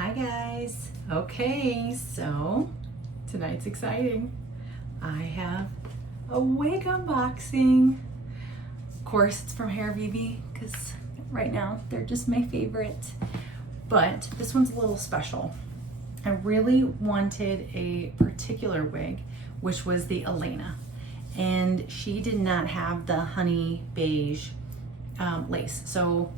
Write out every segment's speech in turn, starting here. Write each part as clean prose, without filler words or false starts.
Hi guys. Okay, so tonight's exciting. I have a wig unboxing. Of course, it's from HairVivi because right now they're just my favorite. But this one's a little special. I really wanted a particular wig, which was the Elena. And she did not have the honey beige lace. So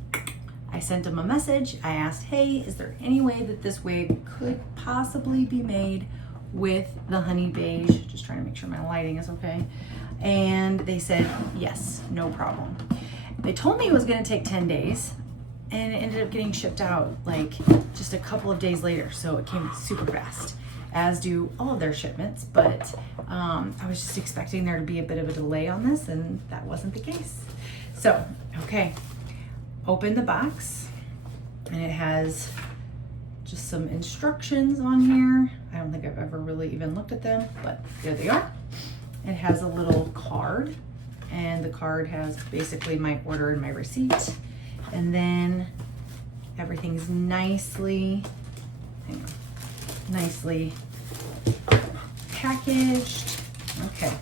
I sent him a message. I asked, hey, is there any way that this wig could possibly be made with the honey beige? Just trying to make sure my lighting is okay. And they said, yes, no problem. They told me it was gonna take 10 days and it ended up getting shipped out like just a couple of days later. So it came super fast, as do all of their shipments. But I was just expecting there to be a bit of a delay on this, and that wasn't the case. So, okay. Open the box and it has just some instructions on here. I don't think I've ever really even looked at them, but there they are. It has a little card, and the card has basically my order and my receipt. And then everything's nicely packaged. Okay.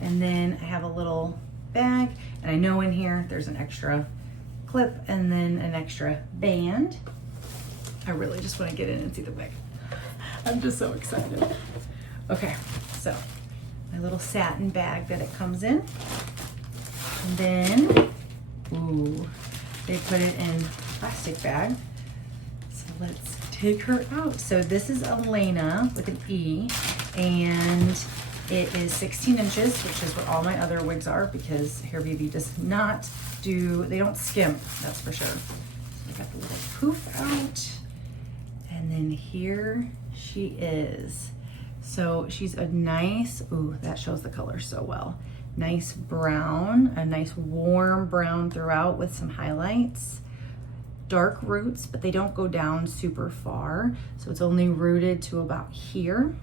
And then I have a little bag, and I know in here there's an extra clip and then an extra band. I really just want to get in and see the wig. I'm just so excited. Okay, so my little satin bag that it comes in. And then, ooh, they put it in a plastic bag. So let's take her out. So this is Elena with an E, and it is 16 inches, which is what all my other wigs are, because HairVivi does not they don't skimp, that's for sure. So I got the little poof out, and then here she is. So she's a nice, ooh, that shows the color so well. Nice brown, a nice warm brown throughout with some highlights. Dark roots, but they don't go down super far. So it's only rooted to about here.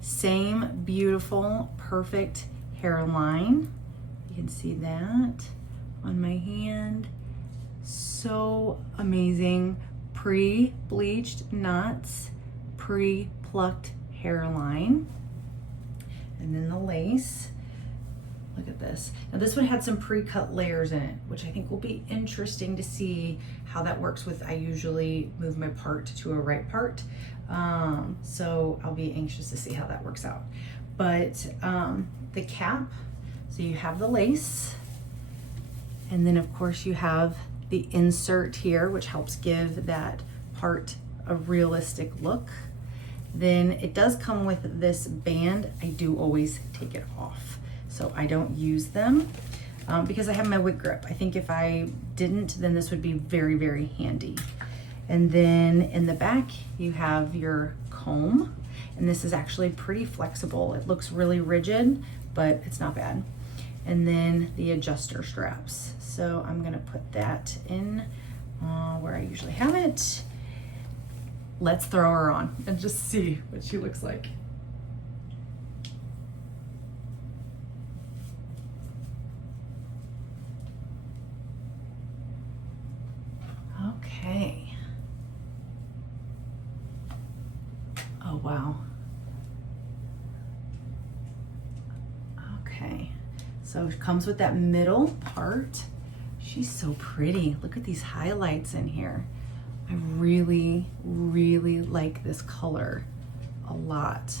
Same beautiful, perfect hairline. You can see that on my hand. So amazing. Pre-bleached knots, pre-plucked hairline. And then the lace. Look at this. Now this one had some pre-cut layers in it, which I think will be interesting to see how that works with, I usually move my part to a right part. So I'll be anxious to see how that works out. But the cap, so you have the lace, and then of course you have the insert here, which helps give that part a realistic look. Then it does come with this band. I do always take it off, so I don't use them because I have my wig grip. I think if I didn't, then this would be very, very handy. And then in the back, you have your comb, and this is actually pretty flexible. It looks really rigid, but it's not bad. And then the adjuster straps. So I'm gonna put that in where I usually have it. Let's throw her on and just see what she looks like. Okay. Oh, wow. Okay. So it comes with that middle part. She's so pretty. Look at these highlights in here. I really, really like this color a lot.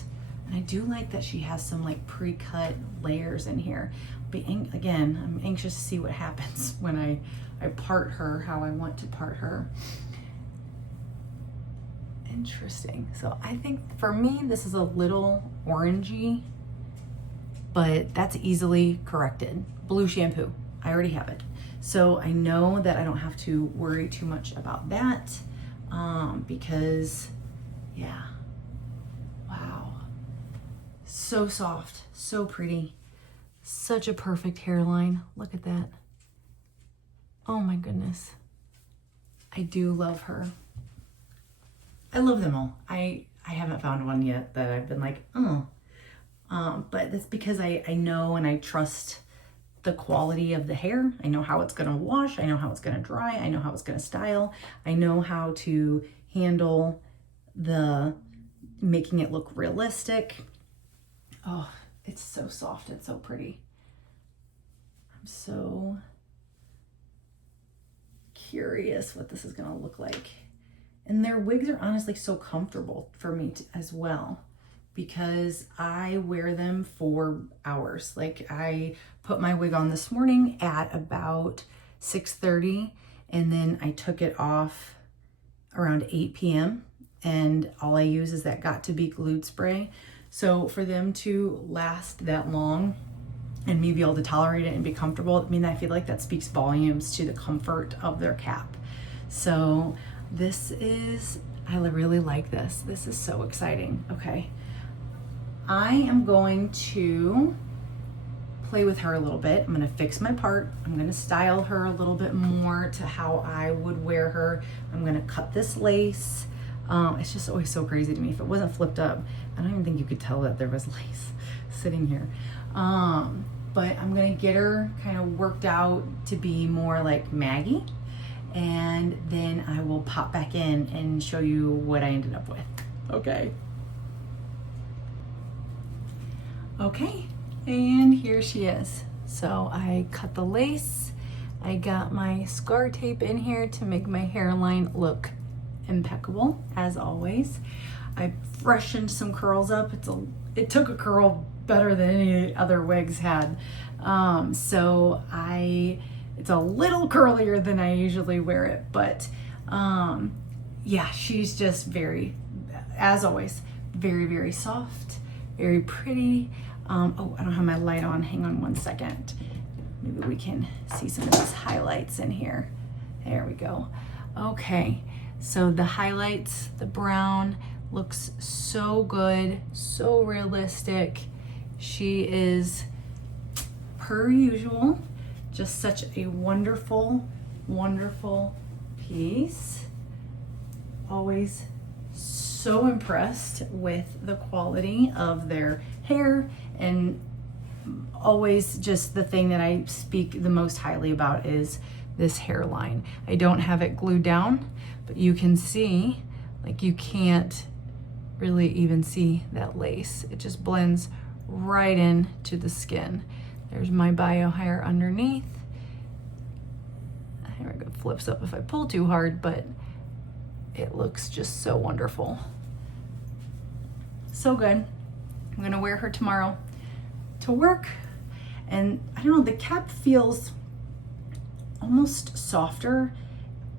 And I do like that she has some like pre-cut layers in here. Again, I'm anxious to see what happens when I part her, how I want to part her. Interesting. So I think for me, this is a little orangey, but that's easily corrected. Blue shampoo, I already have it. So I know that I don't have to worry too much about that because, yeah, wow. So soft, so pretty, such a perfect hairline. Look at that. Oh my goodness. I do love her. I love them all. I haven't found one yet that I've been like, oh. But that's because I know and I trust the quality of the hair. I know how it's gonna wash. I know how it's gonna dry. I know how it's gonna style. I know how to handle the making it look realistic. Oh, it's so soft. It's so pretty. I'm so curious what this is gonna look like. And their wigs are honestly so comfortable for me as well, because I wear them for hours. Like, I put my wig on this morning at about 6:30, and then I took it off around 8 p.m. and all I use is that Got to Be Glued spray. So for them to last that long and me be able to tolerate it and be comfortable, I mean, I feel like that speaks volumes to the comfort of their cap. So this is, I really like this. This is so exciting. Okay. I am going to play with her a little bit. I'm gonna fix my part. I'm gonna style her a little bit more to how I would wear her. I'm gonna cut this lace. It's just always so crazy to me. If it wasn't flipped up, I don't even think you could tell that there was lace sitting here. But I'm gonna get her kind of worked out to be more like Maggie. And then I will pop back in and show you what I ended up with. Okay. Okay, and here she is. So I cut the lace. I got my scar tape in here to make my hairline look impeccable, as always. I freshened some curls up. It took a curl better than any other wigs had. It's a little curlier than I usually wear it, but yeah, she's just very, as always, very, very soft, very pretty. Oh, I don't have my light on. Hang on one second. Maybe we can see some of these highlights in here. There we go. Okay, so the highlights, the brown looks so good, so realistic. She is, per usual, just such a wonderful, wonderful piece. Always so impressed with the quality of their hair, and always just the thing that I speak the most highly about is this hairline. I don't have it glued down, but you can see, like, you can't really even see that lace. It just blends right into the skin. There's my bio hair underneath. Here it flips up if I pull too hard, but it looks just so wonderful. So good. I'm gonna wear her tomorrow to work. And I don't know, the cap feels almost softer.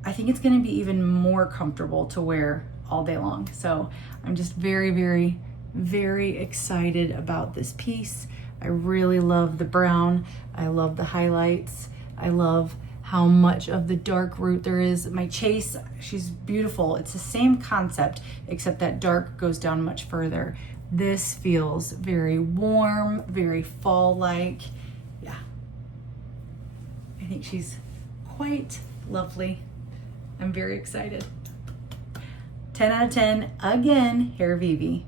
I think it's gonna be even more comfortable to wear all day long. So I'm just very, very, very excited about this piece. I really love the brown. I love the highlights. I love how much of the dark root there is. My chase, she's beautiful. It's the same concept, except that dark goes down much further. This feels very warm, very fall-like. Yeah, I think she's quite lovely. I'm very excited. 10 out of 10, again, HairVivi.